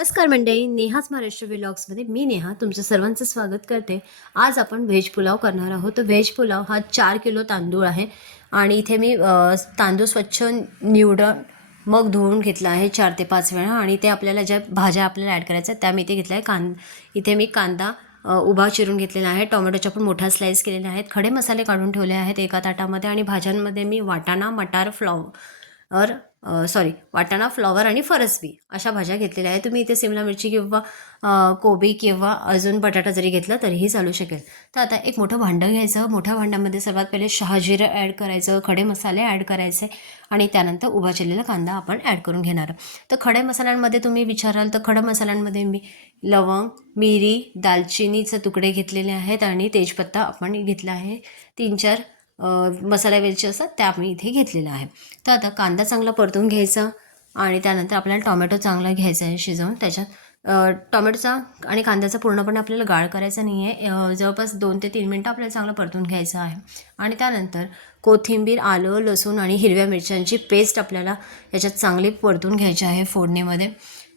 नमस्कार मंडळी, नेहाच महाराष्ट्र व्लॉग्समध्ये मी नेहा तुमचं सर्वांचं स्वागत करते. आज आपण व्हेज पुलाव करणार आहोत. तर व्हेज पुलाव हा 4 किलो तांदूळ आहे आणि इथे मी तांदूळ स्वच्छ निवडून मग धुवून घेतला आहे 4 ते 5 वेळा. आणि ते आपल्याला ज्या भाज्या आपल्याला ॲड करायच्या त्या मी इथे घेतल्या आहे. इथे मी कांदा उभा चिरून घेतलेला आहे. टोमॅटोच्या पण मोठा स्लाइस केलेले आहेत. खडे मसाले काढून ठेवले आहेत एका ताटामध्ये. आणि भाज्यांमध्ये मी वाटाणा, मटार, वाटाणा, फ्लॉवर आणि फरसबी अशा भाज्या घेतलेल्या आहेत. तुम्ही इथे शिमला मिरची किंवा कोबी किंवा अजून बटाटा जरी घेतला तरीही चालू शकेल. तर आता एक मोठं भांडं घ्यायचं. मोठ्या भांड्यामध्ये सर्वात पहिले शहाजिरं ॲड करायचं, खडे मसाले ॲड करायचे आणि त्यानंतर उभा चिरलेला कांदा आपण ॲड करून घेणार. तर खडे मसाल्यांमध्ये तुम्ही विचाराल तर खडे मसाल्यांमध्ये मी लवंग, मिरी, दालचिनीचे तुकडे घेतलेले आहेत आणि तेजपत्ता आपण घेतला आहे. 3-4 मसाला वेलची असतात त्या मी इथे घेतलेला आहे. तर आता कांदा चांगला परतून घ्यायचा आणि त्यानंतर आपल्याला टोमॅटो चांगला घ्यायचा आहे शिजवून. त्याच्यात टोमॅटोचा आणि कांद्याचा पूर्णपणे आपल्याला गाळ करायचा नाही आहे. जवळपास 2 ते 3 मिनटं आपल्याला चांगलं परतून घ्यायचं आहे. आणि त्यानंतर कोथिंबीर, आलं, लसूण आणि हिरव्या मिरच्यांची पेस्ट आपल्याला याच्यात चांगली परतून घ्यायची आहे फोडणीमध्ये.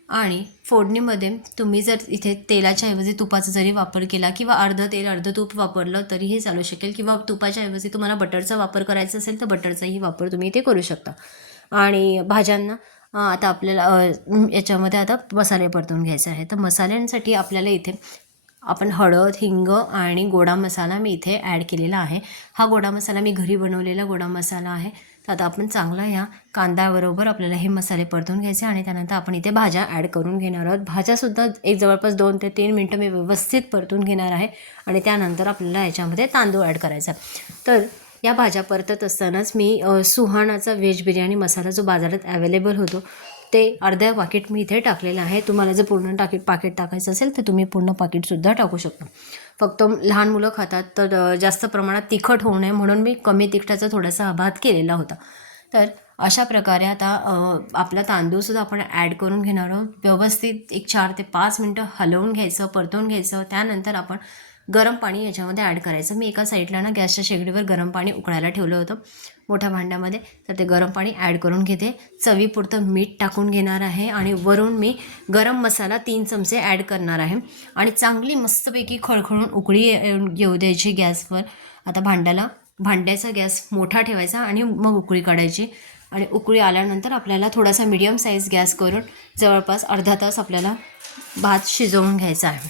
आणि फोडणीमध्ये तुम्ही जर इथे तेलाच्या ऐवजी तुपाचा जरी वापर केला किंवा अर्धं तेल अर्धं तूप वापरलं तरीही चालू शकेल, किंवा तुपाच्या ऐवजी तुम्हाला बटरचा वापर करायचा असेल तर बटरचाही वापर तुम्ही इथे करू शकता. आणि भाज्यांना आता आपल्याला याच्यामध्ये आता मसाले परतून घ्यायचे आहे. तर मसाल्यांसाठी आपल्याला इथे आपण हळद, हिंग आणि गोडा मसाला मी इथे ॲड केलेला आहे. हा गोडा मसाला मी घरी बनवलेला गोडा मसाला आहे. तर आता आपण चांगला ह्या कांद्याबरोबर आपल्याला हे मसाले परतून घ्यायचे आणि त्यानंतर आपण इथे भाज्या ॲड करून घेणार आहोत. भाज्यासुद्धा एक जवळपास 2 ते 3 मिनटं मी व्यवस्थित परतून घेणार आहे. आणि त्यानंतर आपल्याला याच्यामध्ये तांदूळ ॲड करायचा. तर या भाज्या परतत असतानाच मी सुहानाचा व्हेज बिर्याणी मसाला जो बाजारात अवेलेबल होतो ते अर्ध्या पाकिट मी इथे टाकलेलं आहे. तुम्हाला जर पूर्ण पाकिट टाकायचं असेल तर तुम्ही पूर्ण पाकिटसुद्धा टाकू शकता. फक्त लहान मुलं खातात तर जास्त प्रमाणात तिखट होऊ नये म्हणून मी कमी तिखटाचा थोडासा भात केलेला होता. तर अशा प्रकारे आता आपला तांदूळसुद्धा आपण ॲड करून घेणार आहोत. व्यवस्थित एक 4 ते 5 मिनटं हलवून घ्यायचं, परतवून घ्यायचं. त्यानंतर आपण गरम पाणी याच्यामध्ये ॲड करायचं. मी एका साईडला ना गॅसच्या शेगडीवर गरम पाणी उकळायला ठेवलं होतं मोठ्या भांड्यामध्ये. तर ते गरम पाणी ॲड करून घेते. चवीपुरतं मीठ टाकून घेणार आहे आणि वरून मी गरम मसाला 3 चमचे ॲड करणार आहे. आणि चांगली मस्तपैकी खळखळून उकळी येऊ द्यायची गॅसवर. आता भांड्याचा गॅस मोठा ठेवायचा आणि मग उकळी काढायची. आणि उकळी आल्यानंतर आपल्याला थोडासा मीडियम साईज गॅस करून जवळपास अर्धा तास आपल्याला भात शिजवून घ्यायचा आहे.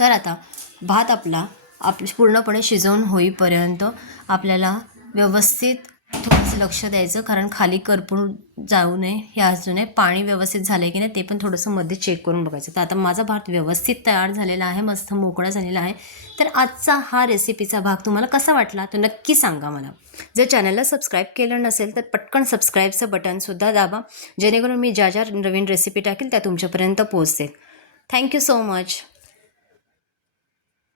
तर आता भात आपला पूर्णपणे शिजवून होईपर्यंत आपल्याला व्यवस्थित थोडंसं लक्ष द्यायचं, कारण खाली करपून जाऊ नये ह्या अजूनही पाणी व्यवस्थित झालं आहे की नाही ते पण थोडंसं मध्ये चेक करून बघायचं. तर आता माझा भात व्यवस्थित तयार झालेला आहे, मस्त मोकळा झालेला आहे. तर आजचा हा रेसिपीचा भाग तुम्हाला कसा वाटला तो नक्की सांगा मला. जर चॅनलला सबस्क्राईब केलं नसेल तर पटकन सबस्क्राईबचं बटनसुद्धा दाबा, जेणेकरून मी ज्या ज्या नवीन रेसिपी टाकेल त्या तुमच्यापर्यंत पोहोचतील. Thank you so much.